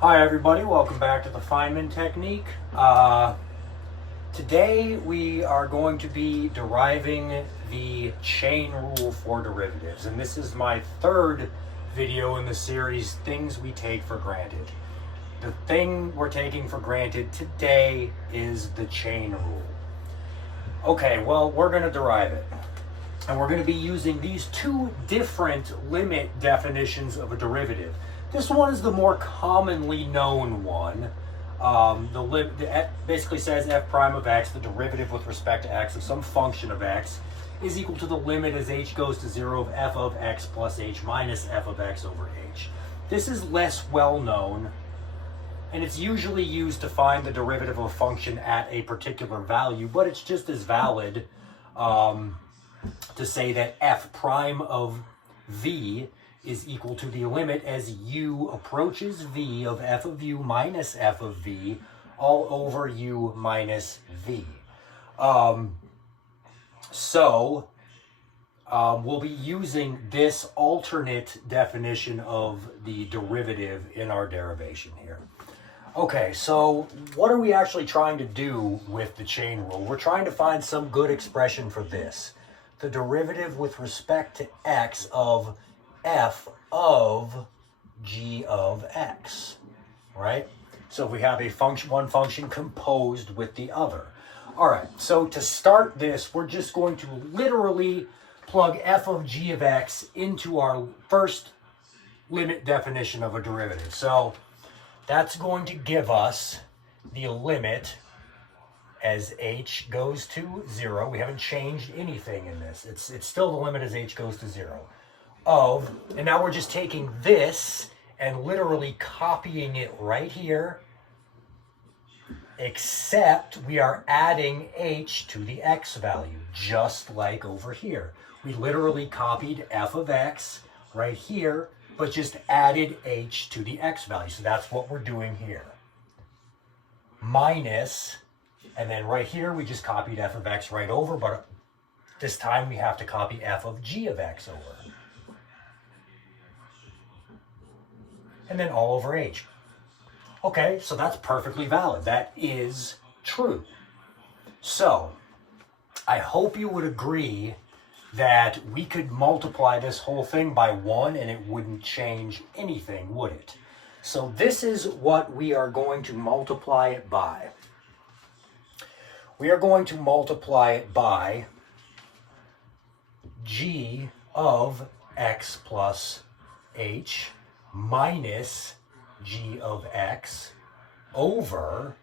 Hi everybody, welcome back to the Feynman technique. Today we are going to be deriving the chain rule for derivatives, and this is my third video in the series, Things We Take for Granted. The thing we're taking for granted today is the chain rule. Okay, well, we're going to derive it. And we're going to be using these two different limit definitions of a derivative. This one is the more commonly known one. Basically says f prime of x, the derivative with respect to x of some function of x, is equal to the limit as h goes to 0 of f of x plus h minus f of x over h. This is less well known, and it's usually used to find the derivative of a function at a particular value, but it's just as valid to say that f prime of v is equal to the limit as u approaches v of f of u minus f of v all over u minus v. We'll be using this alternate definition of the derivative in our derivation here. Okay, so what are we actually trying to do with the chain rule? We're trying to find some good expression for this. The derivative with respect to x of f of g of x, right? So if we have a function, one function composed with the other. All right, so to start this, we're just going to literally plug f of g of x into our first limit definition of a derivative. So that's going to give us the limit as h goes to 0. We haven't changed anything in this. It's still the limit as h goes to 0 of, and now we're just taking this and literally copying it right here, except we are adding h to the x value, just like over here. We literally copied f of x right here, but just added h to the x value. So that's what we're doing here. Minus, and then right here we just copied f of x right over, but this time we have to copy f of g of x over. And then all over h. Okay, so that's perfectly valid. That is true. So I hope you would agree that we could multiply this whole thing by 1 and it wouldn't change anything, would it? So this is what we are going to multiply it by. We are going to multiply it by g of x plus h minus g of x over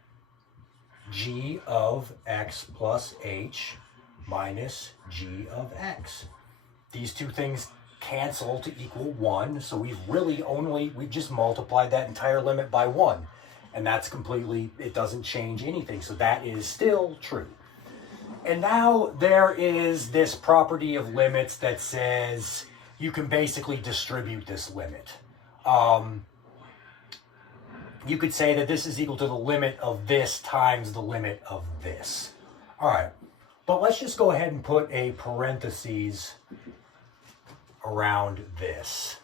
g of x plus h minus g of x. These two things cancel to equal 1, so we've just multiplied that entire limit by 1. And that's completely, it doesn't change anything, so that is still true. And now there is this property of limits that says you can basically distribute this limit. You could say that this is equal to the limit of this times the limit of this. All right, but let's just go ahead and put a parentheses around this.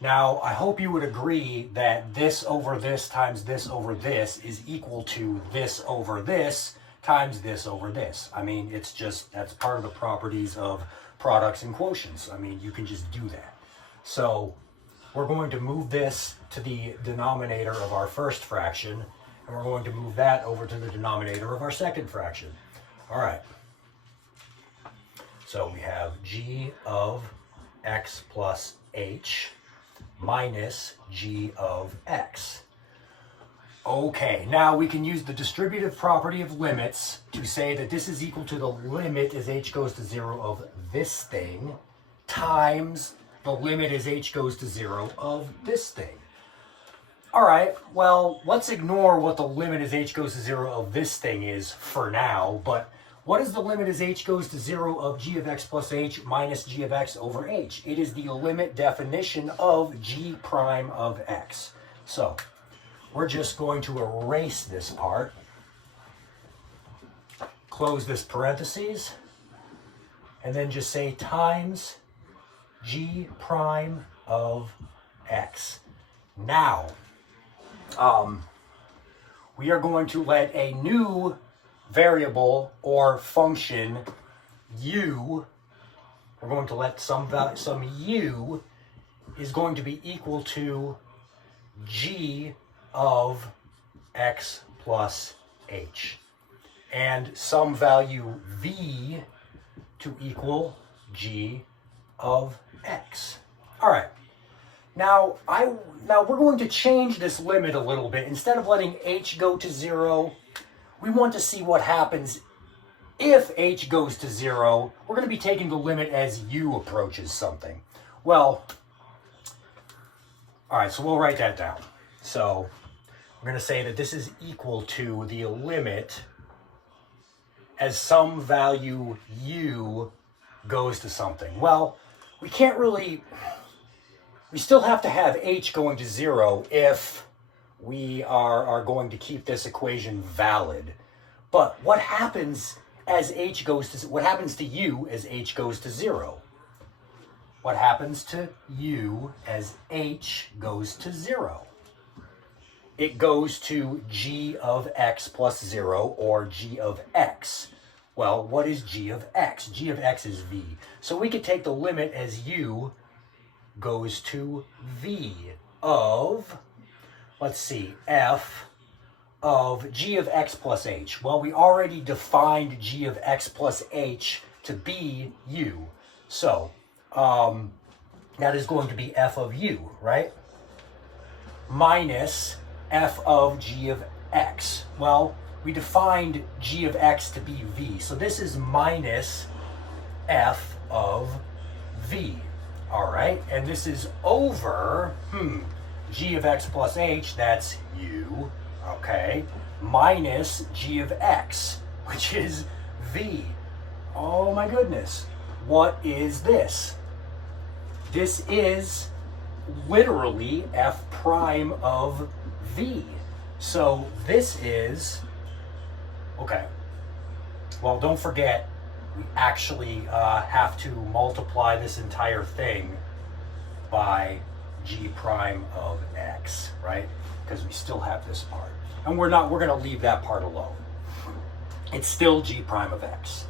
Now, I hope you would agree that this over this times this over this is equal to this over this times this over this. I mean, it's just, that's part of the properties of products and quotients. I mean, you can just do that. So we're going to move this to the denominator of our first fraction, and we're going to move that over to the denominator of our second fraction. All right. So we have g of x plus h minus g of x. Okay, now we can use the distributive property of limits to say that this is equal to the limit as h goes to 0 of this thing times the limit as h goes to 0 of this thing. All right, well, let's ignore what the limit as h goes to 0 of this thing is for now, but what is the limit as h goes to 0 of g of x plus h minus g of x over h? It is the limit definition of g prime of x. So we're just going to erase this part, close this parentheses, and then just say times g prime of x. Now, we are going to let a new variable or function u, we're going to let some u is going to be equal to g of x plus h, and some value v to equal g of x. All right. Now we're going to change this limit a little bit. Instead of letting h go to 0, we want to see what happens if h goes to 0. We're going to be taking the limit as u approaches something. Well, all right, so we'll write that down. So we're going to say that this is equal to the limit as some value u goes to something. Well, we can't really, we still have to have h going to 0 if we are going to keep this equation valid. But what happens as h goes to, what happens to u as h goes to 0? What happens to u as h goes to 0? It goes to g of x plus 0, or g of x. Well, what is g of x? G of x is v. So we could take the limit as u goes to v of, let's see, f of g of x plus h. Well, we already defined g of x plus h to be u. So that is going to be f of u, right? Minus f of g of x. Well, we defined g of x to be v. So this is minus f of v. All right, and this is over, g of x plus h, that's u, okay, minus g of x, which is v. Oh my goodness, what is this? This is literally f prime of v. So this is, okay, well, don't forget, we actually have to multiply this entire thing by g prime of x, right? Because we still have this part. And we're going to leave that part alone. It's still g prime of x.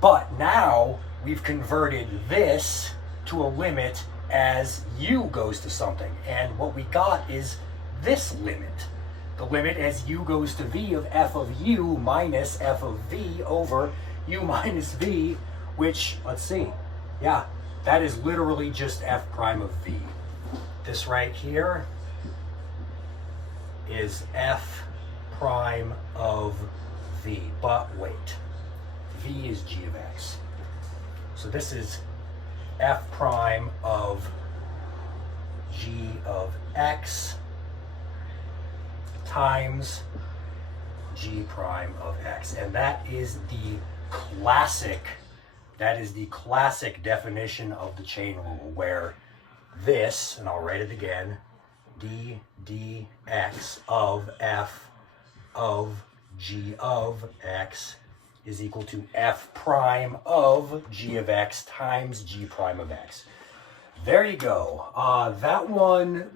But now we've converted this to a limit as u goes to something. And what we got is this limit. The limit as u goes to v of f of u minus f of v over u minus v, which, let's see, yeah, that is literally just f prime of v. This right here is f prime of v, but wait, v is g of x. So this is f prime of g of x times g prime of x. And that is the classic definition of the chain rule, where this, and I'll write it again, d dx of f of g of x is equal to f prime of g of x times g prime of x. There you go. That one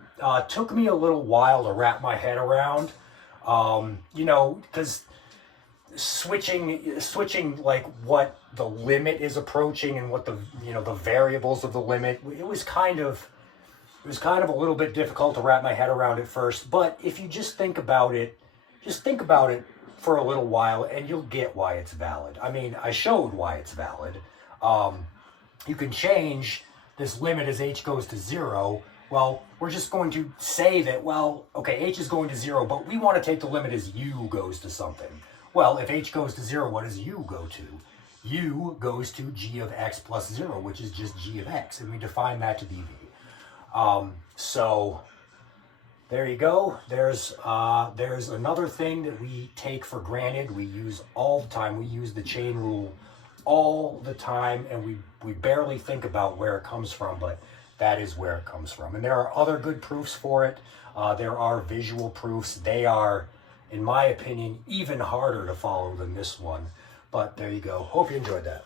took me a little while to wrap my head around, because switching like what the limit is approaching and what the variables of the limit, it was kind of a little bit difficult to wrap my head around at first. But if you just think about it for a little while, and you'll get why it's valid. I mean, I showed why it's valid. You can change this limit as h goes to 0. Well, we're just going to say that, well, okay, h is going to 0, but we want to take the limit as u goes to something. Well, if h goes to 0, what does u go to? U goes to g of x plus 0, which is just g of x, and we define that to be v. So there you go. There's another thing that we take for granted. We use all the time. We use the chain rule all the time, and we barely think about where it comes from, but that is where it comes from. And there are other good proofs for it. There are visual proofs. They are, in my opinion, even harder to follow than this one. But there you go. Hope you enjoyed that.